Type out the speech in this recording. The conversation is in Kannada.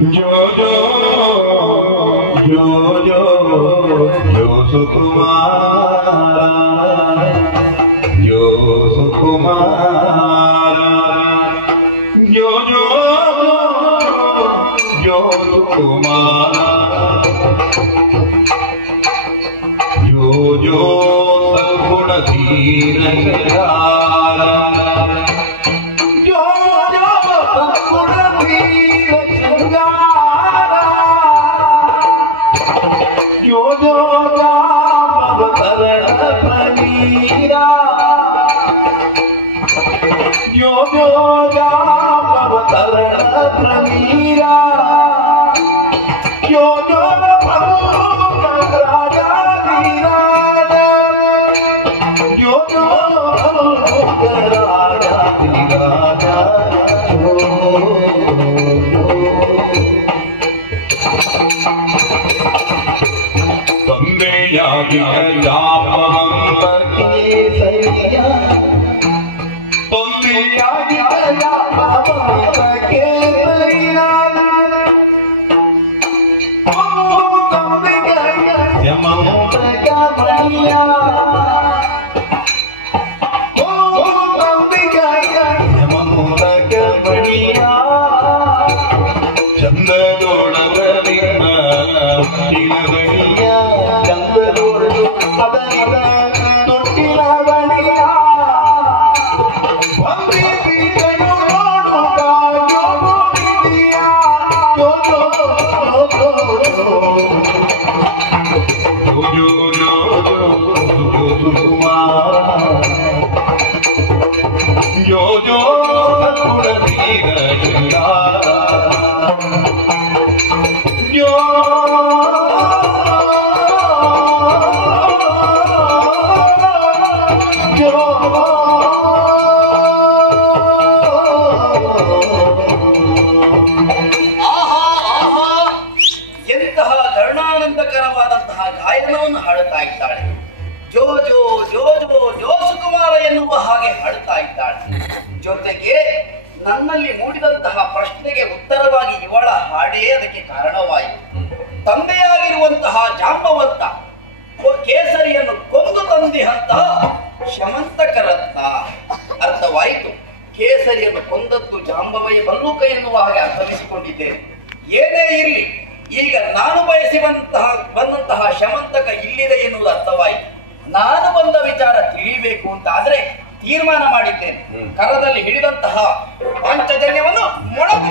जो जो जो जो जो सुकुमारा जो सुकुमारा जो जो जो सुकुमारा जो जो सद्गुण धीर शृंगारा जो जो सद्गुण धीर शृंगारा जो जो जाम अवतरण प्रवीरा जो जो जाम अवतरण प्रवीरा जो जो राजा धीराज जो जो राजा धीराज ತಂದೆಯಾಗಿ ಜಾಪವಂತ ಕೇಸರಿಯ ತಂದೆಯಾಗಿ ಜಾಪವಂತ ಕೇಸರಿಯ ಯಮಂತ ಕಮಲಿಯ ಯಮಂತ ಕಮಲಿಯ ಚಂದದೊಳಗಲಿನ ತಿಲಗಣಿಯ ಚಂದದೊಳಗು ಅದನಿದ ತೊಟ್ಟಿಲ ಬಳಿಯ ವಂದಿಸಿದನು ನೋಡುತ್ತ ಜೋಗು ಬಿಡಿಯ ಜೋಜೋ जो जो गुण धीर शृंगारा जो जो ಎಂತಹ ಕರುಣಾನಂದಕರವಾದಂತಹ ಗಾಯನವನ್ನು ಹಾಡುತ್ತಾ ಇದ್ದಾಳೆ. ಜೋ ಜೋ ಜೋ ಜೋ ಜೋ ಸುಕುಮಾರ ಎನ್ನುವ ಹಾಗೆ ಹಾಡುತ್ತಾ ಇದ್ದಾಳೆ. ಜೊತೆಗೆ ನನ್ನಲ್ಲಿ ಮೂಡಿದಂತಹ ಪ್ರಶ್ನೆಗೆ ಉತ್ತರವಾಗಿ ಇವಳ ಹಾಡೇ ಅದಕ್ಕೆ ಕಾರಣವಾಯಿತು. ತಂದೆಯಾಗಿರುವಂತಹ ಜಾಂಬವಂತ ಕೇಸರಿಯನ್ನು ಕೊಂದು ತಂದಿಹಂತಹ ಶಮಂತಕರತ್ನ ಅರ್ಥವಾಯಿತು. ಕೇಸರಿಯನ್ನು ಕೊಂದದ್ದು ಜಾಂಬವಯ್ಯ ಮಲ್ಲೂಕ ಎನ್ನುವ ಹಾಗೆ ಅರ್ಥವಿಸಿಕೊಂಡಿದ್ದೇನೆ. ಏನೇ ಇರಲಿ, ಈಗ ನಾನು ಬಂದಂತಹ ಶಮಂತಕ ಇಲ್ಲಿದೆ ಎನ್ನುವುದು ಅರ್ಥವಾಯಿತು. ನಾನು ಬಂದ ವಿಚಾರ ತಿಳಿಯಬೇಕು ಅಂತ ಆದ್ರೆ ತೀರ್ಮಾನ ಮಾಡಿದ್ದೇನೆ. ಕರದಲ್ಲಿ ಹಿಡಿದಂತಹ ಪಾಂಚಜನ್ಯವನ್ನು ಮೊಳಗು